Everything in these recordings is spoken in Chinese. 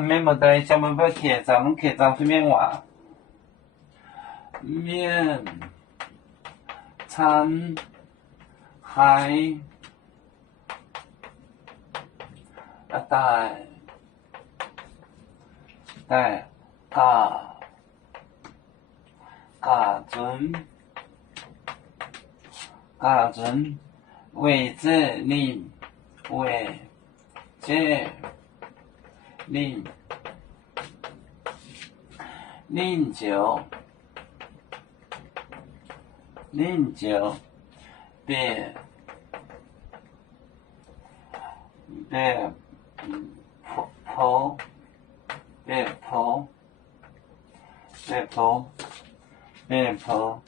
免无代，专门要客栈，阮客栈去免话。面餐海带家准为这令酒别婆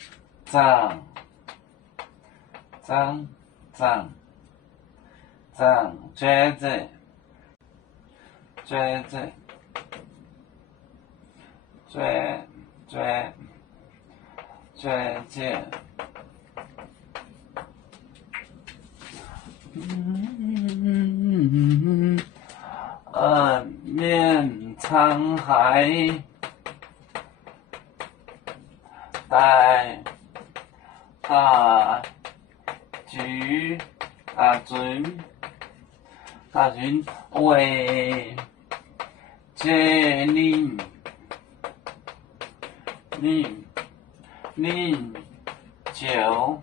张绝子面沧海带大准为这令酒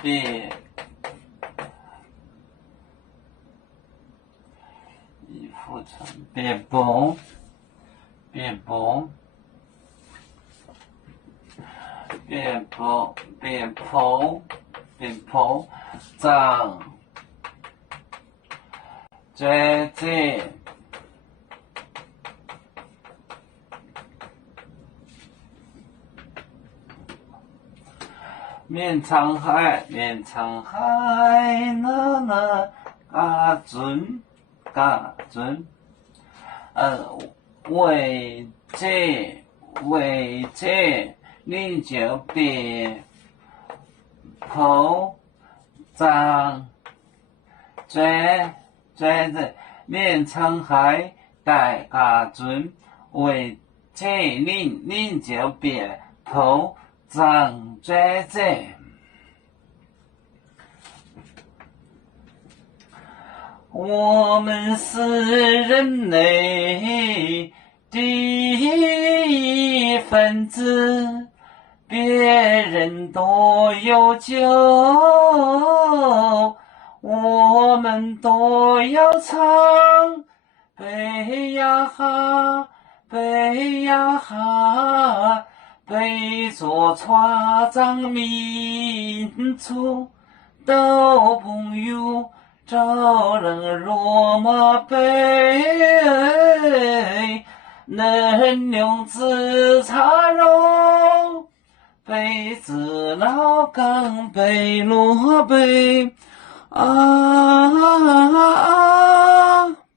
别已复成别薄张绝子面沧海那家准为这令酒别婆张绝子面沧海带家准为这令酒别婆张绝子。我们是人类的一份子，别人都有酒，我们都要唱。背呀哈，背着船长民族都朋友。招人若马背，能用自茶肉，背子老岗背罗背啊。